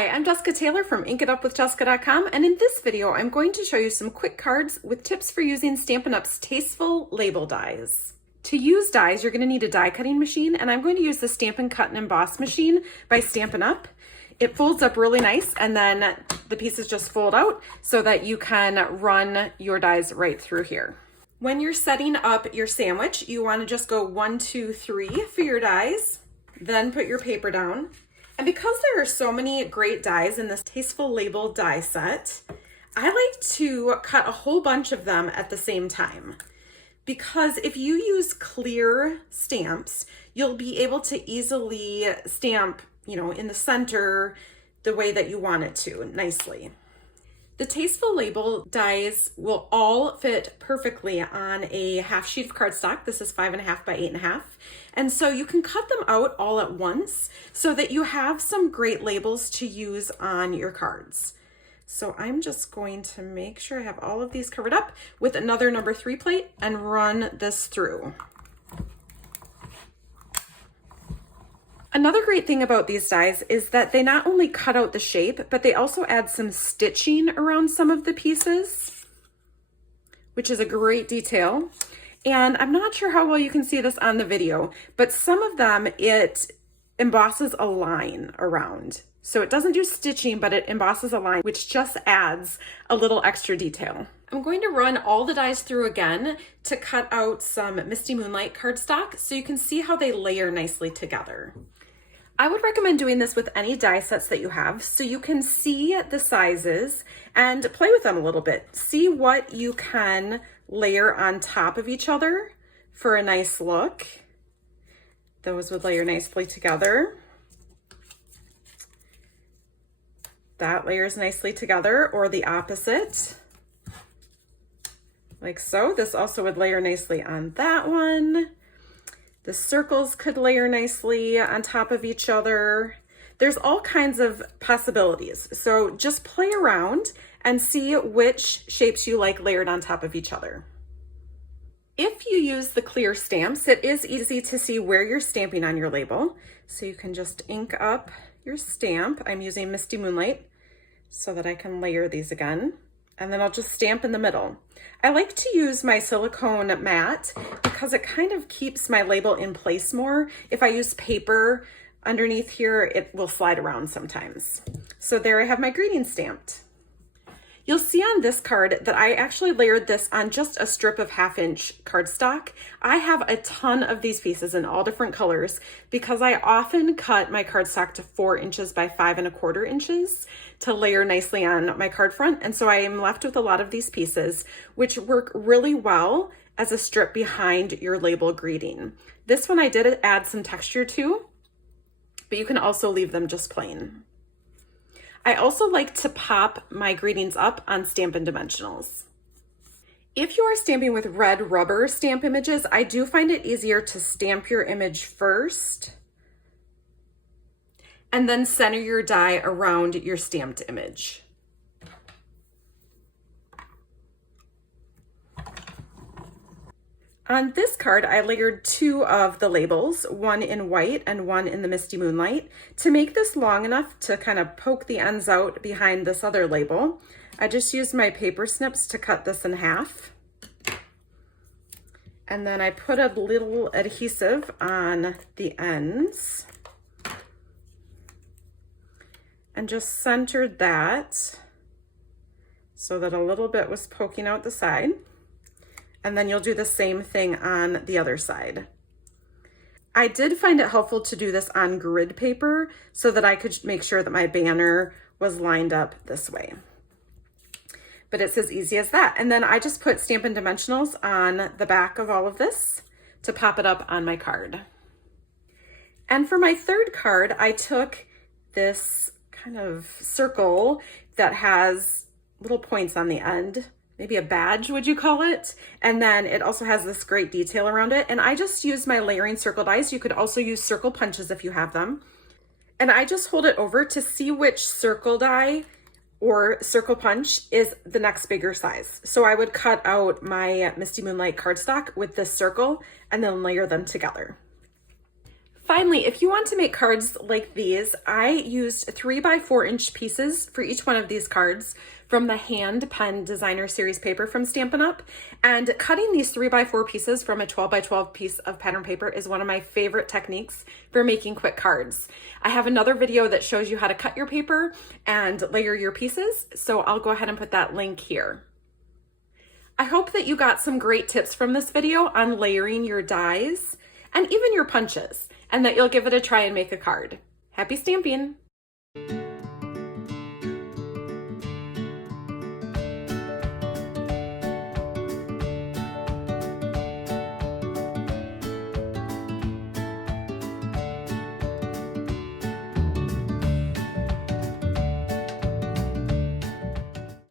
Hi, I'm Jessica Taylor from InkItUpWithJessica.com, and in this video I'm going to show you some quick cards with tips for using Stampin' Up's Tasteful label dies. To use dies, you're going to need a die cutting machine, and I'm going to use the Stampin' Cut and Emboss machine by Stampin' Up. It folds up really nice, and then the pieces just fold out so that you can run your dies right through here. When you're setting up your sandwich, you want to just go 1, 2, 3 for your dies, then put your paper down. And because there are so many great dies in this Tasteful label die set, I like to cut a whole bunch of them at the same time. Because if you use clear stamps, you'll be able to easily stamp, in the center the way that you want it to, nicely. The Tasteful label dies will all fit perfectly on a half sheet of cardstock. This is 5.5 by 8.5. And so you can cut them out all at once so that you have some great labels to use on your cards. So I'm just going to make sure I have all of these covered up with another number 3 plate and run this through. Another great thing about these dies is that they not only cut out the shape, but they also add some stitching around some of the pieces, which is a great detail. And I'm not sure how well you can see this on the video, but some of them, it embosses a line around. So it doesn't do stitching, but it embosses a line, which just adds a little extra detail. I'm going to run all the dies through again to cut out some Misty Moonlight cardstock so you can see how they layer nicely together. I would recommend doing this with any die sets that you have so you can see the sizes and play with them a little bit. See what you can layer on top of each other for a nice look. Those would layer nicely together. That layers nicely together, or the opposite, like so. This also would layer nicely on that one. The circles could layer nicely on top of each other. There's all kinds of possibilities. So just play around and see which shapes you like layered on top of each other. If you use the clear stamps, it is easy to see where you're stamping on your label. So you can just ink up your stamp. I'm using Misty Moonlight so that I can layer these again. And then I'll just stamp in the middle. I like to use my silicone mat because it kind of keeps my label in place more. If I use paper underneath here, it will slide around sometimes. So there I have my greeting stamped. You'll see on this card that I actually layered this on just a strip of 1/2-inch cardstock. I have a ton of these pieces in all different colors because I often cut my cardstock to 4 inches by 5.25 inches to layer nicely on my card front. And so I am left with a lot of these pieces, which work really well as a strip behind your label greeting. This one I did add some texture to, but you can also leave them just plain. I also like to pop my greetings up on Stampin' Dimensionals. If you are stamping with red rubber stamp images, I do find it easier to stamp your image first and then center your die around your stamped image. On this card, I layered 2 of the labels, one in white and one in the Misty Moonlight. To make this long enough to kind of poke the ends out behind this other label, I just used my paper snips to cut this in half. And then I put a little adhesive on the ends and just centered that so that a little bit was poking out the side. And then you'll do the same thing on the other side. I did find it helpful to do this on grid paper so that I could make sure that my banner was lined up this way. But it's as easy as that. And then I just put Stampin' Dimensionals on the back of all of this to pop it up on my card. And for my third card, I took this kind of circle that has little points on the end. Maybe a badge, would you call it? And then it also has this great detail around it. And I just used my layering circle dies. You could also use circle punches if you have them. And I just hold it over to see which circle die or circle punch is the next bigger size. So I would cut out my Misty Moonlight cardstock with this circle and then layer them together. Finally, if you want to make cards like these, I used 3x4-inch pieces for each one of these cards from the hand pen designer series paper from Stampin' Up. And cutting these 3x4 pieces from a 12x12 piece of pattern paper is one of my favorite techniques for making quick cards. I have another video that shows you how to cut your paper and layer your pieces, so I'll go ahead and put that link here. I hope that you got some great tips from this video on layering your dies and even your punches, and that you'll give it a try and make a card. Happy stamping!